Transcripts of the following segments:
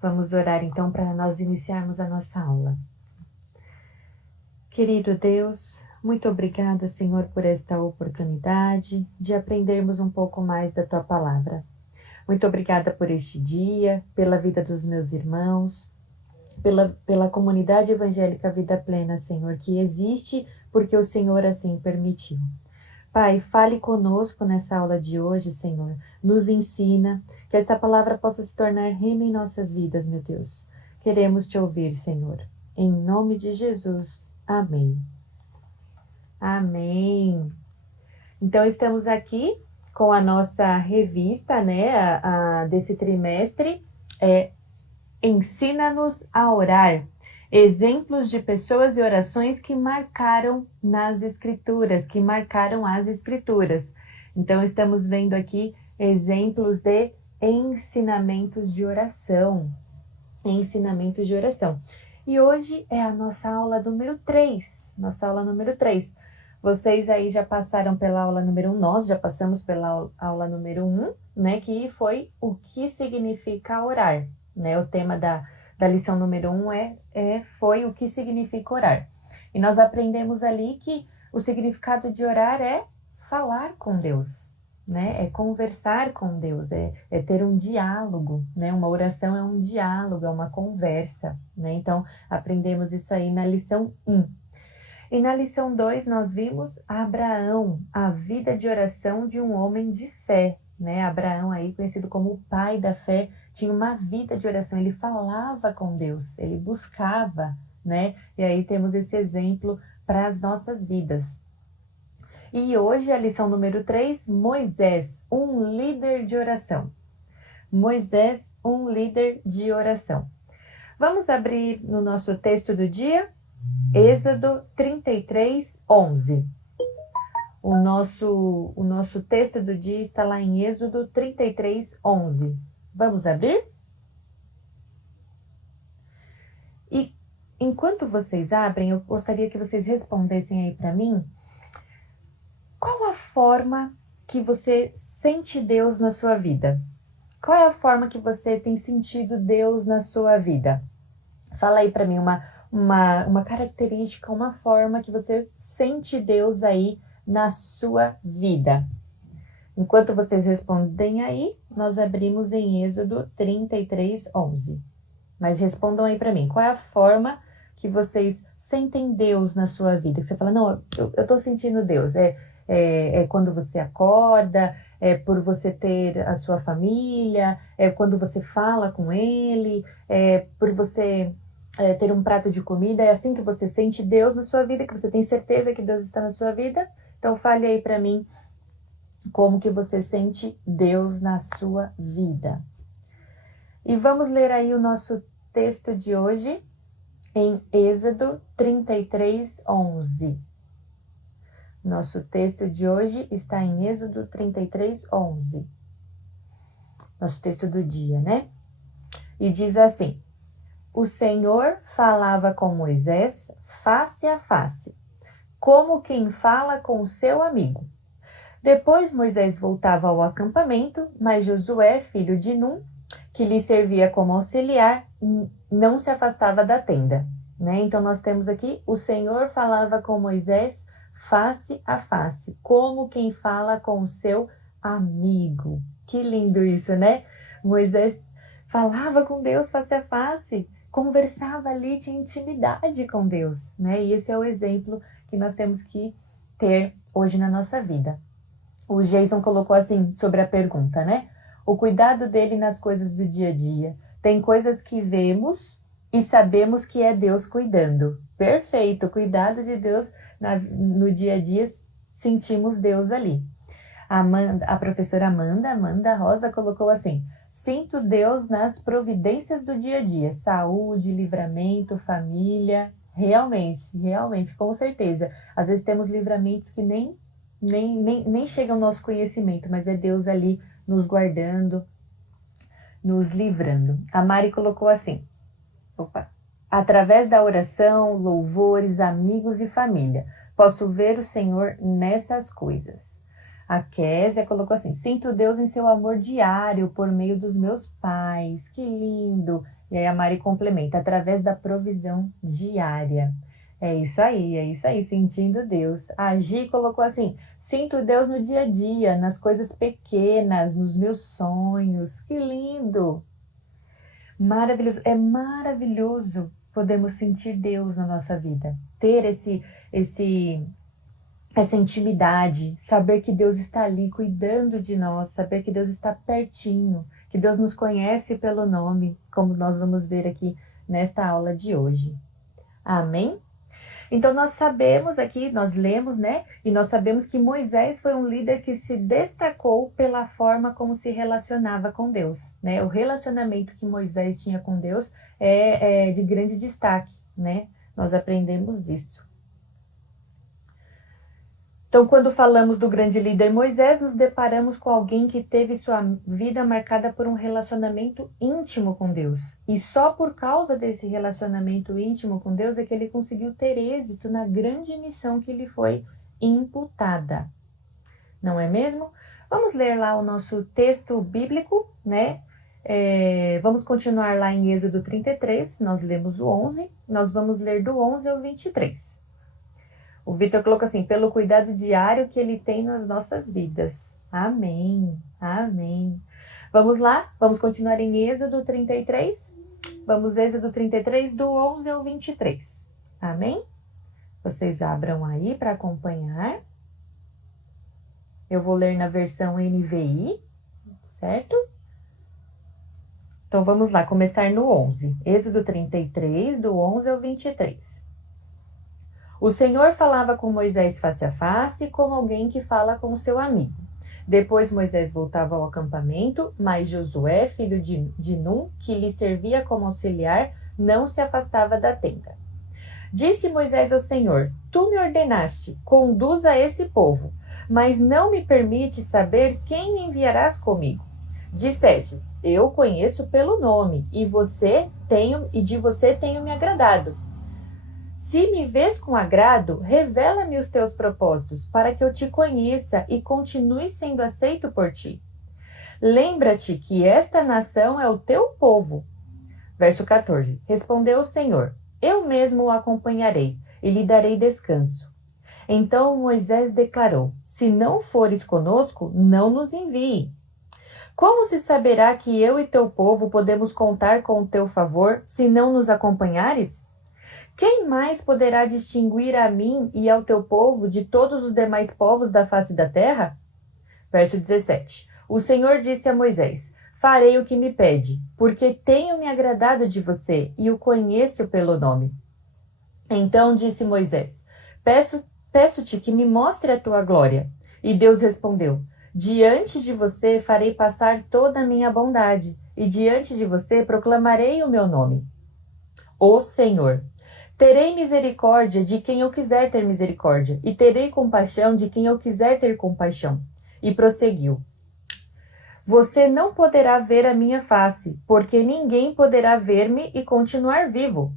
Vamos orar então para nós iniciarmos a nossa aula. Querido Deus, muito obrigada, Senhor, por esta oportunidade de aprendermos um pouco mais da Tua Palavra. Muito obrigada por este dia, pela vida dos meus irmãos, pela comunidade evangélica Vida Plena, Senhor, que existe porque o Senhor assim permitiu. Pai, fale conosco nessa aula de hoje, Senhor. Nos ensina, que esta palavra possa se tornar rema em nossas vidas, meu Deus. Queremos te ouvir, Senhor. Em nome de Jesus. Amém. Amém. Então, estamos aqui com a nossa revista, né, desse trimestre, Ensina-nos a Orar. Exemplos de pessoas e orações que marcaram nas Escrituras, que marcaram as Escrituras. Então, estamos vendo aqui exemplos de ensinamentos de oração. Ensinamentos de oração. E hoje é a nossa aula número 3. Nossa aula número 3. Vocês aí já passaram pela aula número 1, nós já passamos pela aula número 1, né? Que foi o que significa orar, né? O tema da lição número 1 foi o que significa orar. E nós aprendemos ali que o significado de orar é falar com Deus, né? É conversar com Deus, é ter um diálogo, né? Uma oração é um diálogo, é uma conversa, né? Então, aprendemos isso aí na lição 1. E na lição 2 nós vimos Abraão, a vida de oração de um homem de fé, né? Abraão aí conhecido como o pai da fé, tinha uma vida de oração, ele falava com Deus, ele buscava, né? E aí temos esse exemplo para as nossas vidas. E hoje a lição número 3, Moisés, um líder de oração. Moisés, um líder de oração. Vamos abrir no nosso texto do dia, Êxodo 33, 11. O nosso texto do dia está lá em Êxodo 33, 11. Vamos abrir? E enquanto vocês abrem, eu gostaria que vocês respondessem aí para mim, qual a forma que você sente Deus na sua vida? Qual é a forma que você tem sentido Deus na sua vida? Fala aí para mim uma característica, uma forma que você sente Deus aí na sua vida. Enquanto vocês respondem aí, nós abrimos em Êxodo 33, 11. Mas respondam aí para mim, qual é a forma que vocês sentem Deus na sua vida? Que você fala, não, eu tô sentindo Deus. É quando você acorda, é por você ter a sua família, é quando você fala com Ele, é por você ter um prato de comida, é assim que você sente Deus na sua vida, que você tem certeza que Deus está na sua vida? Então fale aí para mim como que você sente Deus na sua vida. E vamos ler aí o nosso texto de hoje em Êxodo 33, 11. Nosso texto de hoje está em Êxodo 33, 11. Nosso texto do dia, né? E diz assim: o Senhor falava com Moisés face a face, como quem fala com seu amigo. Depois Moisés voltava ao acampamento, mas Josué, filho de Num, que lhe servia como auxiliar, não se afastava da tenda. Né? Então nós temos aqui, o Senhor falava com Moisés face a face, como quem fala com o seu amigo. Que lindo isso, né? Moisés falava com Deus face a face, conversava ali, tinha intimidade com Deus, né? E esse é o exemplo que nós temos que ter hoje na nossa vida. O Jason colocou assim sobre a pergunta, né? O cuidado dele nas coisas do dia a dia. Tem coisas que vemos e sabemos que é Deus cuidando. Perfeito, o cuidado de Deus no dia a dia, sentimos Deus ali. A professora Amanda Rosa colocou assim: sinto Deus nas providências do dia a dia, saúde, livramento, família. Realmente, com certeza. Às vezes temos livramentos que nem chega ao nosso conhecimento, mas é Deus ali nos guardando, nos livrando. A Mari colocou assim: através da oração, louvores, amigos e família, posso ver o Senhor nessas coisas. A Késia colocou assim: sinto Deus em seu amor diário por meio dos meus pais. Que lindo! E aí a Mari complementa: através da provisão diária. É isso aí, sentindo Deus. A Gi colocou assim: sinto Deus no dia a dia, nas coisas pequenas, nos meus sonhos. Que lindo! Maravilhoso, é maravilhoso podermos sentir Deus na nossa vida, ter essa intimidade, saber que Deus está ali cuidando de nós, saber que Deus está pertinho, que Deus nos conhece pelo nome, como nós vamos ver aqui nesta aula de hoje. Amém? Então nós sabemos aqui, nós lemos, né? E nós sabemos que Moisés foi um líder que se destacou pela forma como se relacionava com Deus, né? O relacionamento que Moisés tinha com Deus é de grande destaque, né? Nós aprendemos isso. Então, quando falamos do grande líder Moisés, nos deparamos com alguém que teve sua vida marcada por um relacionamento íntimo com Deus. E só por causa desse relacionamento íntimo com Deus é que ele conseguiu ter êxito na grande missão que lhe foi imputada. Não é mesmo? Vamos ler lá o nosso texto bíblico, né? Vamos continuar lá em Êxodo 33, nós lemos o 11, nós vamos ler do 11 ao 23. O Vitor colocou assim: pelo cuidado diário que ele tem nas nossas vidas. Amém, amém. Vamos lá? Vamos continuar em Êxodo 33? Vamos, Êxodo 33, do 11 ao 23. Amém? Vocês abram aí para acompanhar. Eu vou ler na versão NVI, certo? Então vamos lá, começar no 11. Êxodo 33, do 11 ao 23. O Senhor falava com Moisés face a face, como alguém que fala com seu amigo. Depois Moisés voltava ao acampamento, mas Josué, filho de Num, que lhe servia como auxiliar, não se afastava da tenda. Disse Moisés ao Senhor: tu me ordenaste, conduza esse povo, mas não me permite saber quem me enviarás comigo. Dissestes: eu conheço pelo nome, e de você tenho me agradado. Se me vês com agrado, revela-me os teus propósitos, para que eu te conheça e continue sendo aceito por ti. Lembra-te que esta nação é o teu povo. Verso 14. Respondeu o Senhor: eu mesmo o acompanharei e lhe darei descanso. Então Moisés declarou: se não fores conosco, não nos envie. Como se saberá que eu e teu povo podemos contar com o teu favor, se não nos acompanhares? Quem mais poderá distinguir a mim e ao teu povo de todos os demais povos da face da terra? Verso 17. O Senhor disse a Moisés: farei o que me pede, porque tenho me agradado de você e o conheço pelo nome. Então disse Moisés: peço-te que me mostre a tua glória. E Deus respondeu: diante de você farei passar toda a minha bondade, e diante de você proclamarei o meu nome. O Senhor. Terei misericórdia de quem eu quiser ter misericórdia, e terei compaixão de quem eu quiser ter compaixão. E prosseguiu: você não poderá ver a minha face, porque ninguém poderá ver-me e continuar vivo.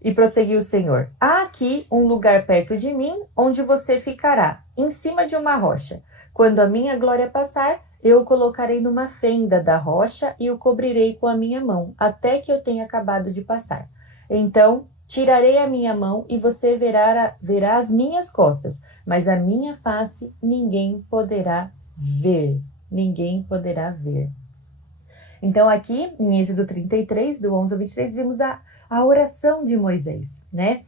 E prosseguiu o Senhor: há aqui um lugar perto de mim, onde você ficará, em cima de uma rocha. Quando a minha glória passar, eu o colocarei numa fenda da rocha e o cobrirei com a minha mão, até que eu tenha acabado de passar. Então tirarei a minha mão e você verá as minhas costas, mas a minha face ninguém poderá ver. Ninguém poderá ver. Então aqui, em Êxodo 33, do 11 ao 23, vimos a oração de Moisés, né?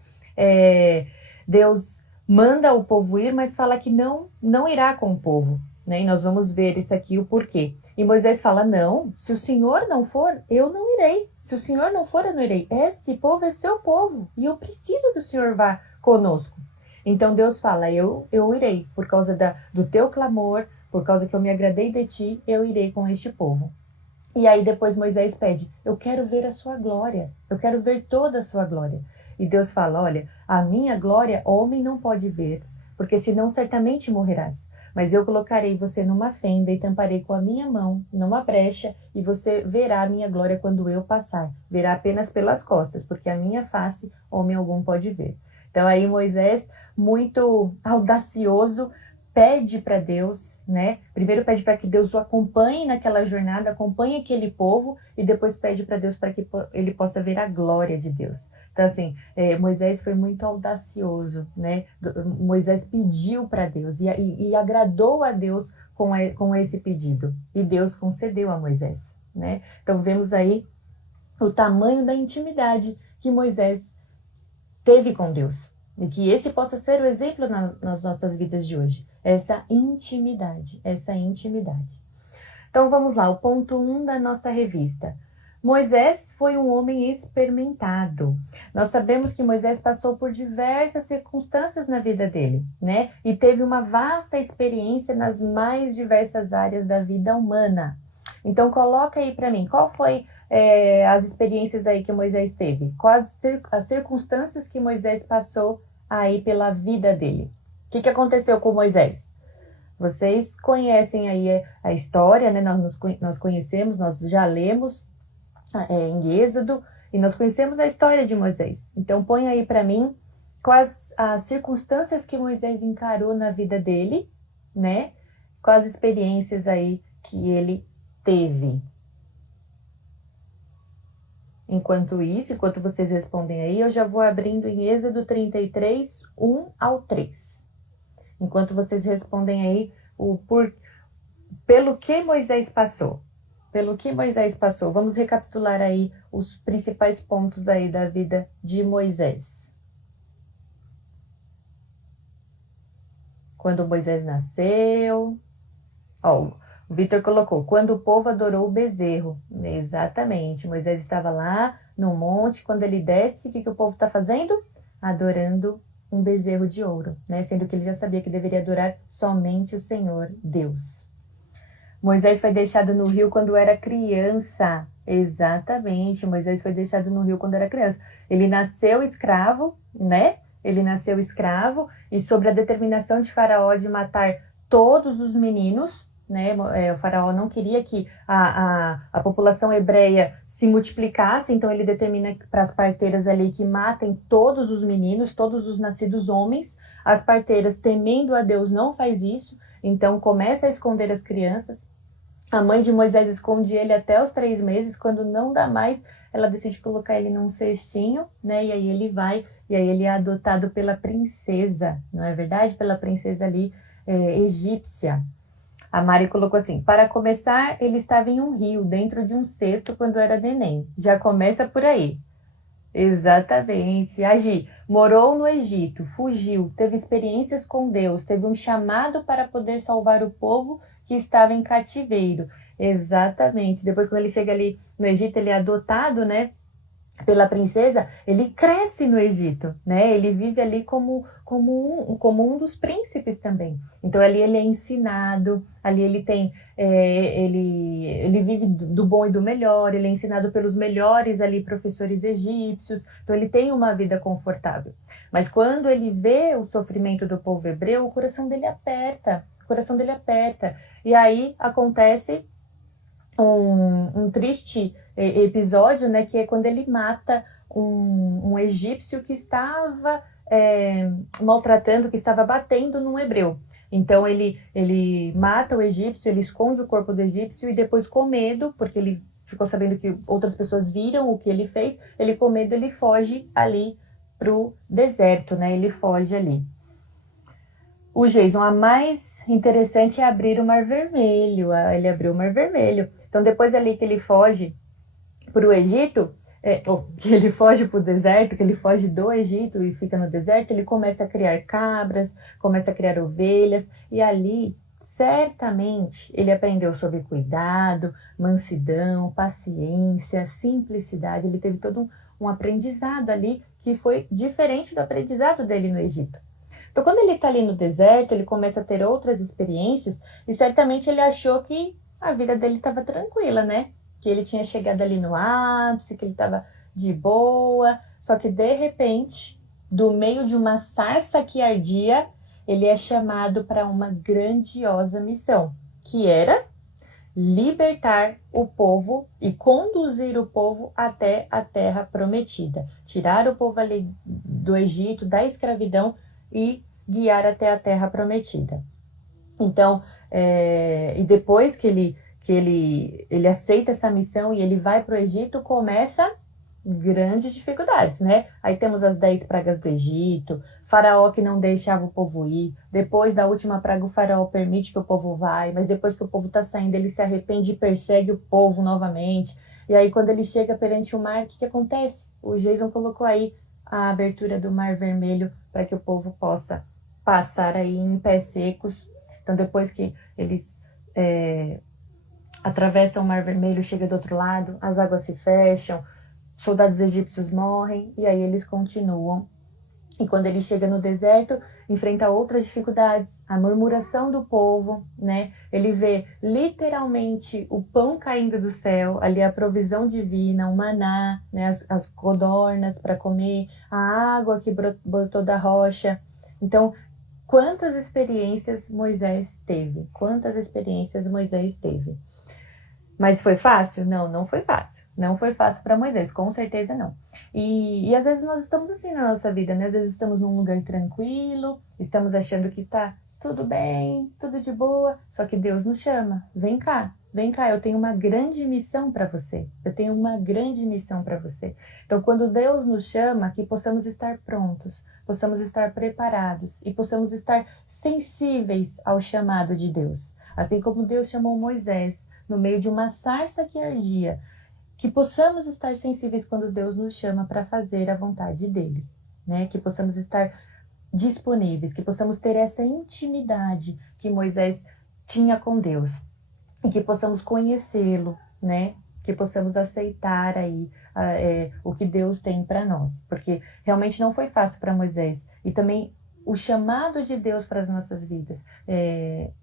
Deus manda o povo ir, mas fala que não irá com o povo, né? E nós vamos ver isso aqui, o porquê. E Moisés fala: não, se o Senhor não for, eu não irei. Se o Senhor não for, eu não irei. Este povo é seu povo, e eu preciso que o Senhor vá conosco. Então Deus fala: eu irei, por causa do teu clamor, por causa que eu me agradei de ti, eu irei com este povo. E aí depois Moisés pede: eu quero ver a sua glória, eu quero ver toda a sua glória. E Deus fala: olha, a minha glória homem não pode ver, porque senão certamente morrerás. Mas eu colocarei você numa fenda e tamparei com a minha mão numa brecha, e você verá a minha glória quando eu passar. Verá apenas pelas costas, porque a minha face homem algum pode ver. Então aí Moisés, muito audacioso, pede para Deus, né? Primeiro pede para que Deus o acompanhe naquela jornada, acompanhe aquele povo e depois pede para Deus para que ele possa ver a glória de Deus. Então, assim, Moisés foi muito audacioso, né? Moisés pediu para Deus e agradou a Deus com esse pedido. E Deus concedeu a Moisés, né? Então, vemos aí o tamanho da intimidade que Moisés teve com Deus. E que esse possa ser o exemplo nas nossas vidas de hoje. Essa intimidade, essa intimidade. Então, vamos lá, o ponto 1 da nossa revista. Moisés foi um homem experimentado. Nós sabemos que Moisés passou por diversas circunstâncias na vida dele, né? E teve uma vasta experiência nas mais diversas áreas da vida humana. Então, coloca aí para mim, qual foi as experiências aí que Moisés teve? Quais as circunstâncias que Moisés passou aí pela vida dele? O que aconteceu com Moisés? Vocês conhecem aí a história, né? Nós conhecemos, nós já lemos em Êxodo, e nós conhecemos a história de Moisés. Então, põe aí para mim quais as circunstâncias que Moisés encarou na vida dele, né? Quais as experiências aí que ele teve. Enquanto vocês respondem aí, eu já vou abrindo em Êxodo 33, 1 ao 3. Enquanto vocês respondem aí pelo que Moisés passou. Pelo que Moisés passou. Vamos recapitular aí os principais pontos aí da vida de Moisés. Quando Moisés nasceu. Ó, o Vitor colocou, quando o povo adorou o bezerro. Exatamente. Moisés estava lá no monte. Quando ele desce, o que o povo está fazendo? Adorando um bezerro de ouro, né? Sendo que ele já sabia que deveria adorar somente o Senhor Deus. Moisés foi deixado no rio quando era criança. Exatamente, Moisés foi deixado no rio quando era criança. Ele nasceu escravo, né? Ele nasceu escravo e sobre a determinação de Faraó de matar todos os meninos, né? O Faraó não queria que a população hebreia se multiplicasse, então ele determina para as parteiras ali que matem todos os meninos, todos os nascidos homens. As parteiras, temendo a Deus, não faz isso, então começa a esconder as crianças. A mãe de Moisés esconde ele até os 3 meses, quando não dá mais, ela decide colocar ele num cestinho, né? E aí ele vai, e aí ele é adotado pela princesa, não é verdade? Pela princesa ali egípcia. A Mari colocou assim, para começar, ele estava em um rio, dentro de um cesto, quando era neném. Já começa por aí. Exatamente. Agi, morou no Egito, fugiu, teve experiências com Deus, teve um chamado para poder salvar o povo que estava em cativeiro. Exatamente. Depois, quando ele chega ali no Egito, ele é adotado, né, pela princesa, ele cresce no Egito, né? Ele vive ali como um dos príncipes também. Então ali ele é ensinado, ali ele tem, ele vive do bom e do melhor, ele é ensinado pelos melhores ali professores egípcios, então ele tem uma vida confortável. Mas quando ele vê o sofrimento do povo hebreu, o coração dele aperta, E aí acontece um triste episódio, né, que é quando ele mata um egípcio que estava maltratando, que estava batendo num hebreu. Então ele mata o egípcio, ele esconde o corpo do egípcio e depois, com medo, porque ele ficou sabendo que outras pessoas viram o que ele fez, ele com medo, ele foge ali pro deserto, né? Ele foge ali. O Jason, a mais interessante é abrir o Mar Vermelho. Ele abriu o Mar Vermelho. Então, depois ali que ele foge para o Egito, que ele foge para o deserto, que ele foge do Egito e fica no deserto, ele começa a criar cabras, começa a criar ovelhas, e ali, certamente, ele aprendeu sobre cuidado, mansidão, paciência, simplicidade. Ele teve todo um aprendizado ali que foi diferente do aprendizado dele no Egito. Então, quando ele está ali no deserto, ele começa a ter outras experiências e certamente ele achou que a vida dele estava tranquila, né? Que ele tinha chegado ali no ápice, que ele estava de boa. Só que, de repente, do meio de uma sarça que ardia, ele é chamado para uma grandiosa missão, que era libertar o povo e conduzir o povo até a terra prometida. Tirar o povo ali do Egito, da escravidão, e guiar até a terra prometida. Então, e depois que ele aceita essa missão e ele vai para o Egito, começa grandes dificuldades, né? Aí temos as 10 pragas do Egito, Faraó que não deixava o povo ir, depois da última praga o Faraó permite que o povo vá, mas depois que o povo está saindo, ele se arrepende e persegue o povo novamente. E aí quando ele chega perante o mar, o que acontece? O Jason colocou aí a abertura do Mar Vermelho para que o povo possa passar aí em pés secos. Então depois que eles atravessam o Mar Vermelho, chega do outro lado, as águas se fecham, soldados egípcios morrem e aí eles continuam. E quando ele chega no deserto, enfrenta outras dificuldades, a murmuração do povo, né? Ele vê literalmente o pão caindo do céu, ali a provisão divina, o maná, né? As codornas para comer, a água que brotou da rocha. Então, quantas experiências Moisés teve? Quantas experiências Moisés teve? Mas foi fácil? Não, não foi fácil. Não foi fácil para Moisés, com certeza não. E às vezes nós estamos assim na nossa vida, né? Às vezes estamos num lugar tranquilo, estamos achando que tá tudo bem, tudo de boa, só que Deus nos chama. Vem cá, eu tenho uma grande missão para você. Eu tenho uma grande missão para você. Então, quando Deus nos chama, que possamos estar prontos, possamos estar preparados e possamos estar sensíveis ao chamado de Deus. Assim como Deus chamou Moisés no meio de uma sarça que ardia, que possamos estar sensíveis quando Deus nos chama para fazer a vontade dele, né? Que possamos estar disponíveis, que possamos ter essa intimidade que Moisés tinha com Deus e que possamos conhecê-lo, né? Que possamos aceitar aí o que Deus tem para nós, porque realmente não foi fácil para Moisés e também o chamado de Deus para as nossas vidas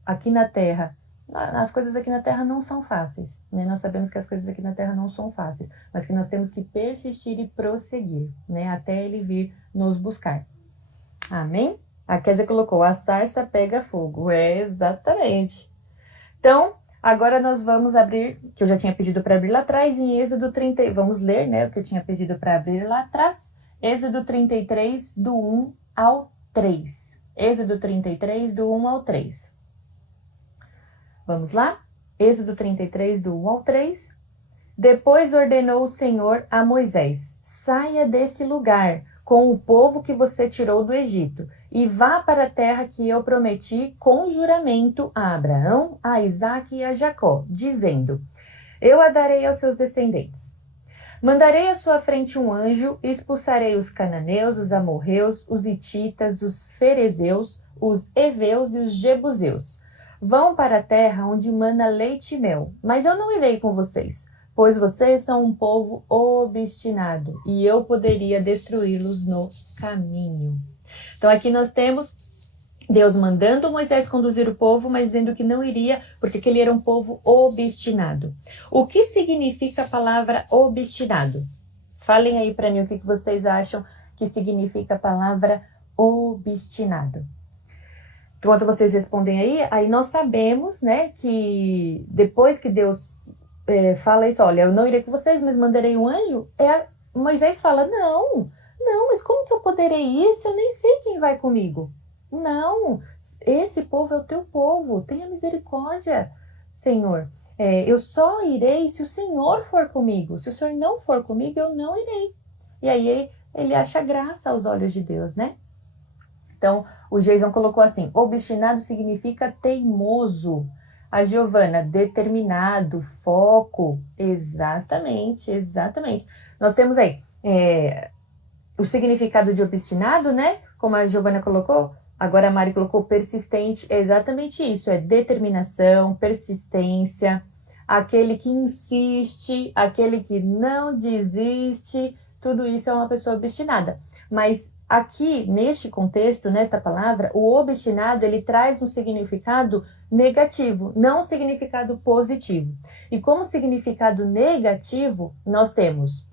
aqui na Terra. As coisas aqui na Terra não são fáceis, né? Nós sabemos que as coisas aqui na Terra não são fáceis, mas que nós temos que persistir e prosseguir, né? Até Ele vir nos buscar. Amém? A Kézia colocou, a sarça pega fogo. Exatamente. Então, agora nós vamos abrir, que eu já tinha pedido para abrir lá atrás, em Êxodo 30, vamos ler, né? O que eu tinha pedido para abrir lá atrás. Êxodo 33, do 1 ao 3. Êxodo 33, do 1 ao 3. Vamos lá? Êxodo 33, do 1 ao 3. Depois ordenou o Senhor a Moisés: saia desse lugar com o povo que você tirou do Egito e vá para a terra que eu prometi com juramento a Abraão, a Isaque e a Jacó, dizendo: eu a darei aos seus descendentes. Mandarei à sua frente um anjo e expulsarei os cananeus, os amorreus, os hititas, os ferezeus, os heveus e os jebuseus. Vão para a terra onde mana leite e mel, mas eu não irei com vocês, pois vocês são um povo obstinado, e eu poderia destruí-los no caminho. Então aqui nós temos Deus mandando Moisés conduzir o povo, mas dizendo que não iria, porque ele era um povo obstinado. O que significa a palavra obstinado? Falem aí para mim o que vocês acham que significa a palavra obstinado. Enquanto vocês respondem aí nós sabemos, né, que depois que Deus fala isso, olha, eu não irei com vocês, mas mandarei um anjo, Moisés fala, não, mas como que eu poderei ir se eu nem sei quem vai comigo? Não, esse povo é o teu povo, tenha misericórdia, Senhor. Eu só irei se o Senhor for comigo, se o Senhor não for comigo, eu não irei. E aí ele acha graça aos olhos de Deus, né? Então, o Jason colocou assim, obstinado significa teimoso. A Giovana, determinado, foco. Exatamente. Nós temos aí o significado de obstinado, né? Como a Giovana colocou, agora a Mari colocou persistente. É exatamente isso, é determinação, persistência, aquele que insiste, aquele que não desiste, tudo isso é uma pessoa obstinada. Mas aqui, neste contexto, nesta palavra, o obstinado, ele traz um significado negativo, não um significado positivo. E como significado negativo, nós temos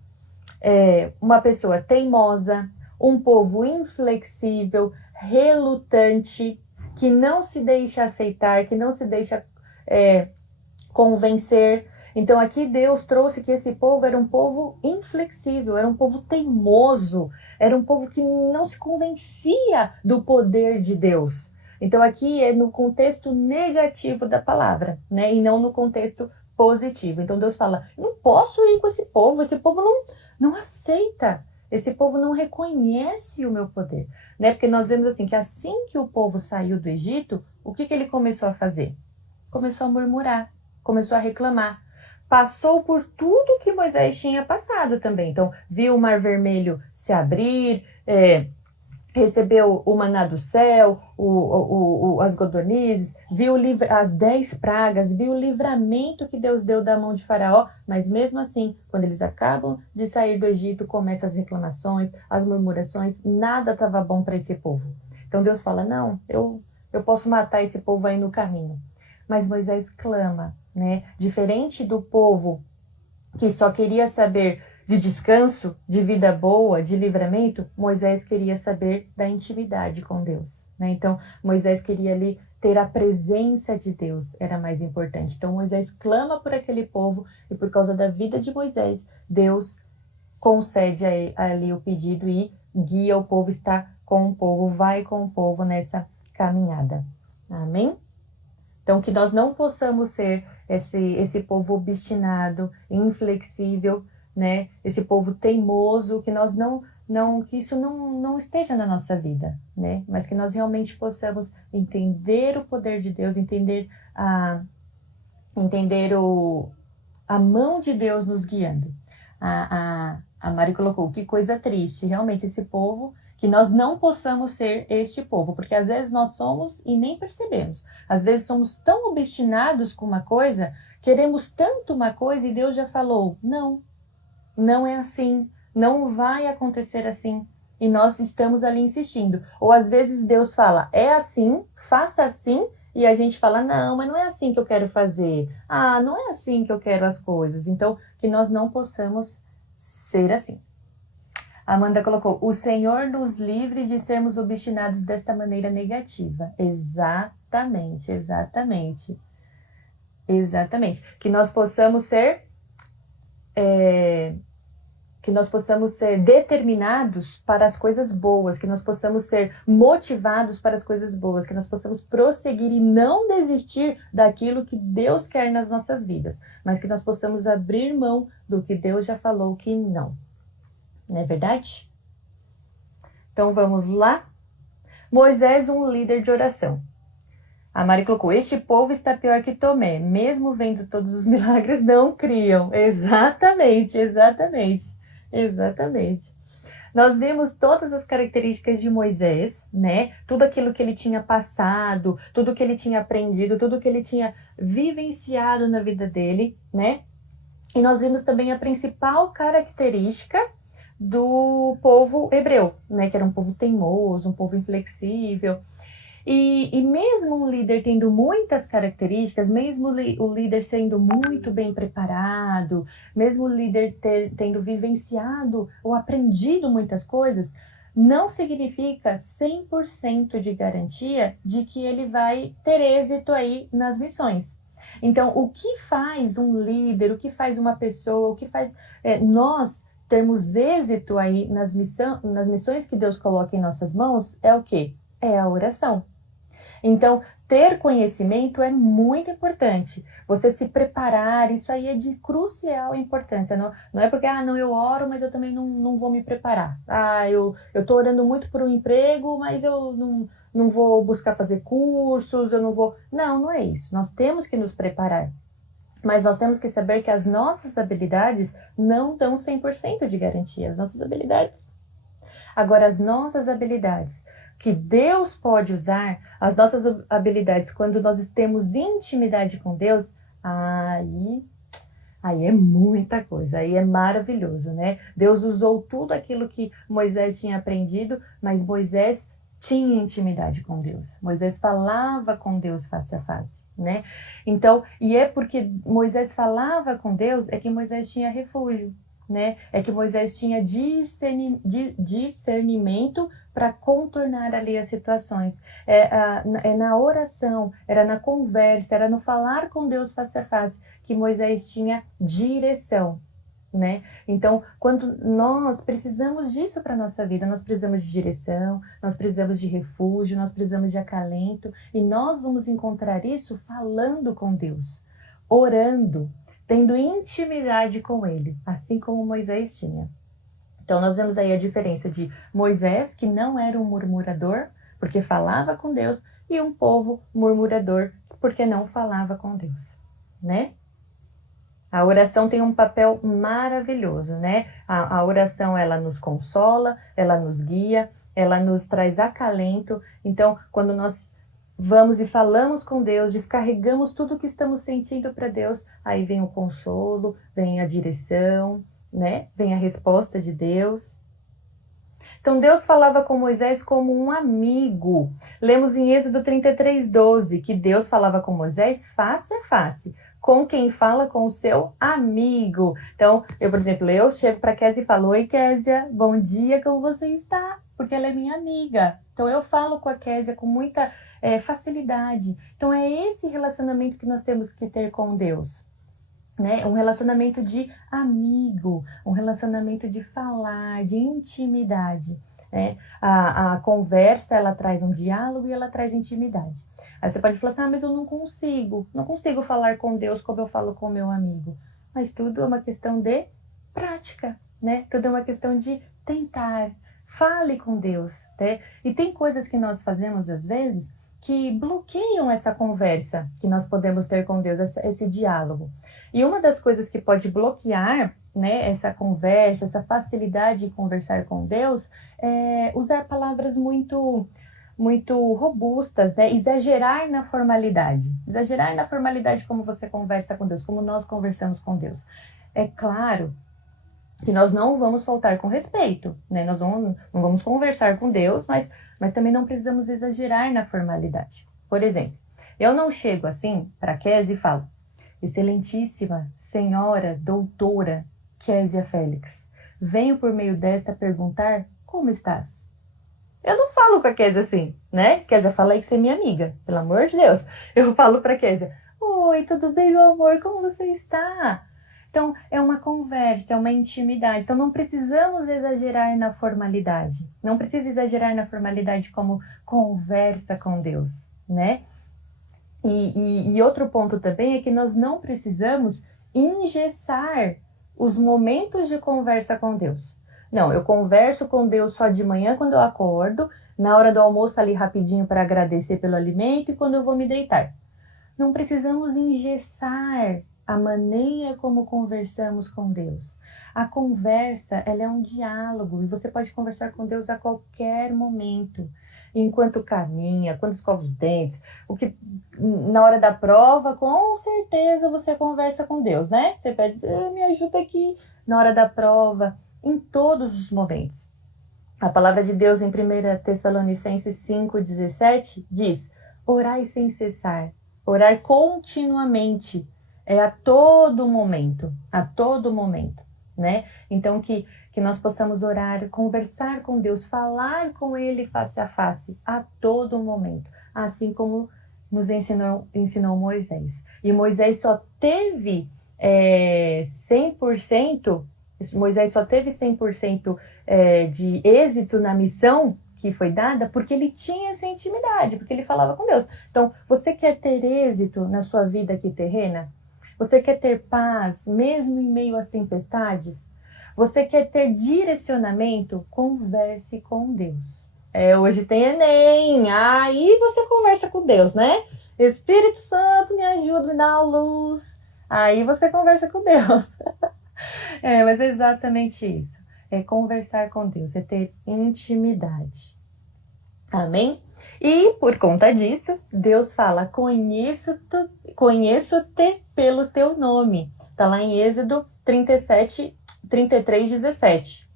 uma pessoa teimosa, um povo inflexível, relutante, que não se deixa aceitar, que não se deixa convencer. Então aqui Deus trouxe que esse povo era um povo inflexível, era um povo teimoso, era um povo que não se convencia do poder de Deus. Então aqui é no contexto negativo da palavra, né? E não no contexto positivo. Então Deus fala, eu não posso ir com esse povo não aceita, esse povo não reconhece o meu poder, né? Porque nós vemos assim, que assim que o povo saiu do Egito, o que ele começou a fazer? Começou a murmurar, começou a reclamar. Passou por tudo que Moisés tinha passado também. Então, viu o Mar Vermelho se abrir, recebeu o maná do céu, as codornizes, viu as 10 pragas, viu o livramento que Deus deu da mão de Faraó, mas mesmo assim, quando eles acabam de sair do Egito, começam as reclamações, as murmurações, nada estava bom para esse povo. Então Deus fala, não, eu posso matar esse povo aí no caminho. Mas Moisés clama, né? Diferente do povo que só queria saber de descanso, de vida boa, de livramento, Moisés queria saber da intimidade com Deus, né? Então, Moisés queria ali ter a presença de Deus, era mais importante. Então, Moisés clama por aquele povo e por causa da vida de Moisés, Deus concede ali o pedido e guia o povo, está com o povo, vai com o povo nessa caminhada. Amém? Então, que nós não possamos ser esse povo obstinado, inflexível, né? Esse povo teimoso, que nós que isso não esteja na nossa vida, né? Mas que nós realmente possamos entender o poder de Deus, entender a mão de Deus nos guiando. A Mari colocou, que coisa triste, realmente esse povo, que nós não possamos ser este povo, porque às vezes nós somos e nem percebemos. Às vezes somos tão obstinados com uma coisa, queremos tanto uma coisa e Deus já falou, não é assim, não vai acontecer assim. E nós estamos ali insistindo. Ou às vezes Deus fala, é assim, faça assim, e a gente fala, não, mas não é assim que eu quero fazer. Ah, não é assim que eu quero as coisas. Então, que nós não possamos ser assim. Amanda colocou, o Senhor nos livre de sermos obstinados desta maneira negativa. Exatamente. Que nós possamos ser determinados para as coisas boas, que nós possamos ser motivados para as coisas boas, que nós possamos prosseguir e não desistir daquilo que Deus quer nas nossas vidas, mas que nós possamos abrir mão do que Deus já falou que não. Não é verdade? Então vamos lá. Moisés, um líder de oração. A Mari colocou, este povo está pior que Tomé, mesmo vendo todos os milagres, não criam. Exatamente. Nós vimos todas as características de Moisés, né? Tudo aquilo que ele tinha passado, tudo que ele tinha aprendido, tudo que ele tinha vivenciado na vida dele, né? E nós vimos também a principal característica do povo hebreu, né? Que era um povo teimoso, um povo inflexível. E mesmo um líder tendo muitas características, mesmo o líder sendo muito bem preparado, mesmo o líder tendo vivenciado ou aprendido muitas coisas, não significa 100% de garantia de que ele vai ter êxito aí nas missões. Então, o que faz um líder, o que faz uma pessoa, o que faz nós termos êxito aí nas missões que Deus coloca em nossas mãos é o quê? É a oração. Então, ter conhecimento é muito importante. Você se preparar, isso aí é de crucial importância. Não é porque, eu oro, mas eu também não vou me preparar. Eu estou orando muito por um emprego, mas eu não vou buscar fazer cursos, eu não vou... Não é isso. Nós temos que nos preparar. Mas nós temos que saber que as nossas habilidades não dão 100% de garantia. As nossas habilidades. Agora, as nossas habilidades que Deus pode usar, as nossas habilidades, quando nós temos intimidade com Deus, aí é muita coisa, aí é maravilhoso, né? Deus usou tudo aquilo que Moisés tinha aprendido, mas Moisés tinha intimidade com Deus. Moisés falava com Deus face a face, né? Então, e é porque Moisés falava com Deus, é que Moisés tinha refúgio, né? É que Moisés tinha discernimento para contornar ali as situações. É na oração, era na conversa, era no falar com Deus face a face que Moisés tinha direção. né? Então, quando nós precisamos disso para a nossa vida, nós precisamos de direção, nós precisamos de refúgio, nós precisamos de acalento, e nós vamos encontrar isso falando com Deus, orando, tendo intimidade com Ele, assim como Moisés tinha. Então, nós vemos aí a diferença de Moisés, que não era um murmurador, porque falava com Deus, e um povo murmurador, porque não falava com Deus, né? A oração tem um papel maravilhoso, né? A oração, ela nos consola, ela nos guia, ela nos traz acalento. Então, quando nós vamos e falamos com Deus, descarregamos tudo que estamos sentindo para Deus, aí vem o consolo, vem a direção, né? Vem a resposta de Deus. Então, Deus falava com Moisés como um amigo. Lemos em Êxodo 33:12, que Deus falava com Moisés face a face, com quem fala com o seu amigo. Então, por exemplo, eu chego para Kézia e falo: oi, Kézia, bom dia, como você está? Porque ela é minha amiga. Então, eu falo com a Kézia com muita facilidade. Então, é esse relacionamento que nós temos que ter com Deus, né? Um relacionamento de amigo, um relacionamento de falar, de intimidade, né? A conversa, ela traz um diálogo e ela traz intimidade. Aí você pode falar assim: mas eu não consigo falar com Deus como eu falo com meu amigo. Mas tudo é uma questão de prática, né? Tudo é uma questão de tentar. Fale com Deus, né? E tem coisas que nós fazemos às vezes que bloqueiam essa conversa que nós podemos ter com Deus, esse diálogo. E uma das coisas que pode bloquear, né, essa conversa, essa facilidade de conversar com Deus, é usar palavras muito robustas, né? Exagerar na formalidade como você conversa com Deus, como nós conversamos com Deus. É claro que nós não vamos faltar com respeito, né? Nós não vamos conversar com Deus, mas também não precisamos exagerar na formalidade. Por exemplo, eu não chego assim para Kézia e falo: Excelentíssima Senhora Doutora Kézia Félix, venho por meio desta perguntar como estás. Eu não falo com a Kézia assim, né? Kézia, fala aí que você é minha amiga, pelo amor de Deus. Eu falo para Kézia: oi, tudo bem, meu amor? Como você está? Então, é uma conversa, é uma intimidade. Então, não precisamos exagerar na formalidade. Não precisa exagerar na formalidade como conversa com Deus, né? E outro ponto também é que nós não precisamos engessar os momentos de conversa com Deus. Não, eu converso com Deus só de manhã quando eu acordo, na hora do almoço ali rapidinho para agradecer pelo alimento e quando eu vou me deitar. Não precisamos engessar a maneira como conversamos com Deus. A conversa, ela é um diálogo e você pode conversar com Deus a qualquer momento. Enquanto caminha, quando escova os dentes, na hora da prova, com certeza você conversa com Deus, né? Você pede: me ajuda aqui na hora da prova, em todos os momentos. A palavra de Deus em 1 Tessalonicenses 5:17 diz: orai sem cessar, orar continuamente, a todo momento, né? Então que nós possamos orar, conversar com Deus, falar com Ele face a face, a todo momento, assim como nos ensinou Moisés. E Moisés só teve 100%, de êxito na missão que foi dada porque ele tinha essa intimidade, porque ele falava com Deus. Então, você quer ter êxito na sua vida aqui terrena? Você quer ter paz, mesmo em meio às tempestades? Você quer ter direcionamento? Converse com Deus. Hoje tem Enem, aí você conversa com Deus, né? Espírito Santo, me ajuda, me dá a luz. Aí você conversa com Deus. Mas é exatamente isso. É conversar com Deus, é ter intimidade. Amém? E por conta disso, Deus fala: conheço-te pelo teu nome. Está lá em Êxodo 33:17.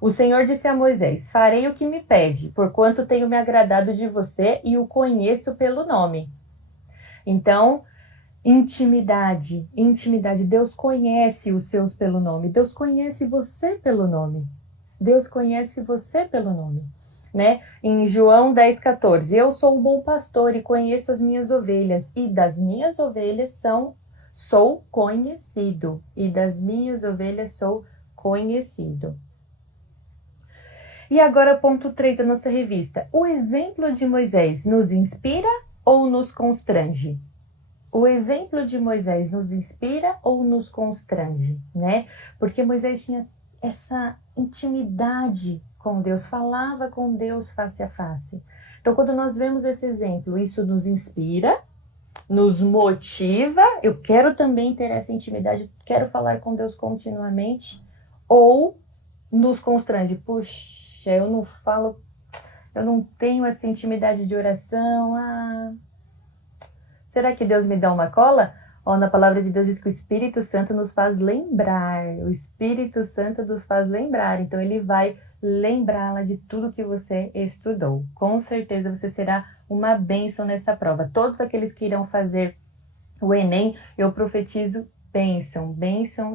O Senhor disse a Moisés: farei o que me pede, porquanto tenho me agradado de você e o conheço pelo nome. Então, intimidade. Deus conhece os seus pelo nome. Deus conhece você pelo nome. Né? Em João 10,14, eu sou um bom pastor e conheço as minhas ovelhas, e das minhas ovelhas sou conhecido, e das minhas ovelhas sou conhecido. E agora, ponto 3 da nossa revista. O exemplo de Moisés nos inspira ou nos constrange? O exemplo de Moisés nos inspira ou nos constrange, né? Porque Moisés tinha essa intimidade com Deus, falava com Deus face a face. Então, quando nós vemos esse exemplo, isso nos inspira, nos motiva, eu quero também ter essa intimidade, quero falar com Deus continuamente, ou nos constrange, puxa, eu não falo, eu não tenho essa intimidade de oração, será que Deus me dá uma cola? Na palavra de Deus diz que o Espírito Santo nos faz lembrar, o Espírito Santo nos faz lembrar, então ele vai lembrá-la de tudo que você estudou. Com certeza você será uma bênção nessa prova. Todos aqueles que irão fazer o Enem, eu profetizo bênção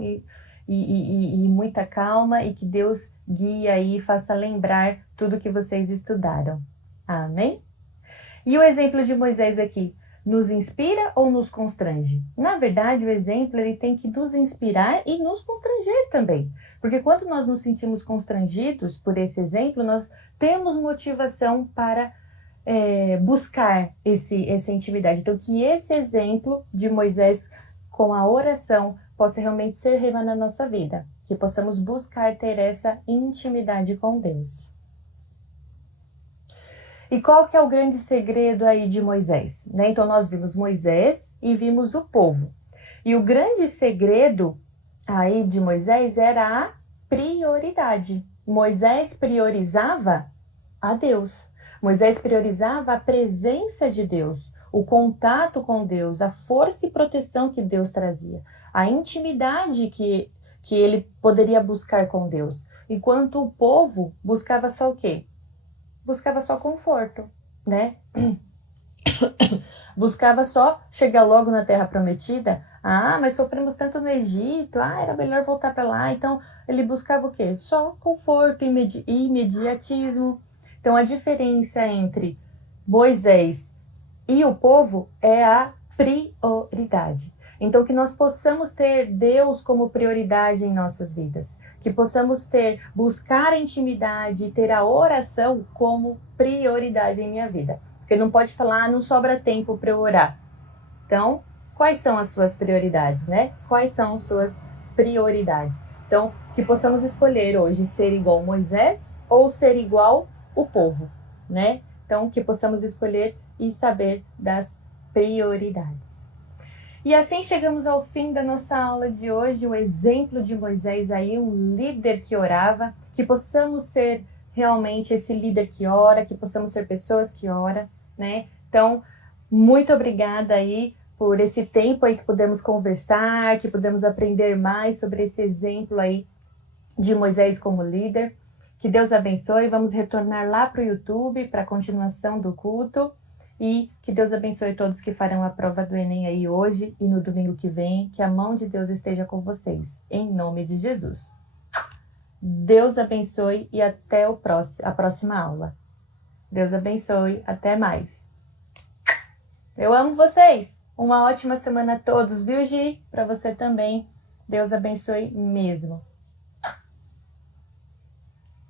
e muita calma, e que Deus guie aí e faça lembrar tudo que vocês estudaram. Amém? E o exemplo de Moisés aqui, nos inspira ou nos constrange? Na verdade, o exemplo ele tem que nos inspirar e nos constranger também. Porque quando nós nos sentimos constrangidos por esse exemplo, nós temos motivação para buscar essa intimidade. Então, que esse exemplo de Moisés com a oração possa realmente ser real na nossa vida. Que possamos buscar ter essa intimidade com Deus. E qual que é o grande segredo aí de Moisés? Né? Então, nós vimos Moisés e vimos o povo. E o grande segredo aí de Moisés era a prioridade. Moisés priorizava a Deus. Moisés priorizava a presença de Deus, o contato com Deus, a força e proteção que Deus trazia, a intimidade que ele poderia buscar com Deus. Enquanto o povo buscava só o quê? Buscava só conforto, né? Buscava só chegar logo na Terra Prometida. Mas sofremos tanto no Egito. Era melhor voltar para lá. Então, ele buscava o quê? Só conforto e imediatismo. Então, a diferença entre Moisés e o povo é a prioridade. Então, que nós possamos ter Deus como prioridade em nossas vidas. Que possamos buscar a intimidade e ter a oração como prioridade em minha vida. Porque não pode falar, não sobra tempo para eu orar. Então, quais são as suas prioridades, né? Quais são as suas prioridades? Então, que possamos escolher hoje ser igual Moisés ou ser igual o povo, né? Então, que possamos escolher e saber das prioridades. E assim chegamos ao fim da nossa aula de hoje, o exemplo de Moisés aí, um líder que orava, que possamos ser realmente esse líder que ora, que possamos ser pessoas que oram, né? Então, muito obrigada aí por esse tempo aí que pudemos conversar, que pudemos aprender mais sobre esse exemplo aí de Moisés como líder. Que Deus abençoe, vamos retornar lá para o YouTube para a continuação do culto. E que Deus abençoe todos que farão a prova do Enem aí hoje e no domingo que vem. Que a mão de Deus esteja com vocês. Em nome de Jesus. Deus abençoe e até a próxima aula. Deus abençoe. Até mais. Eu amo vocês. Uma ótima semana a todos, viu, Gi? Para você também. Deus abençoe mesmo.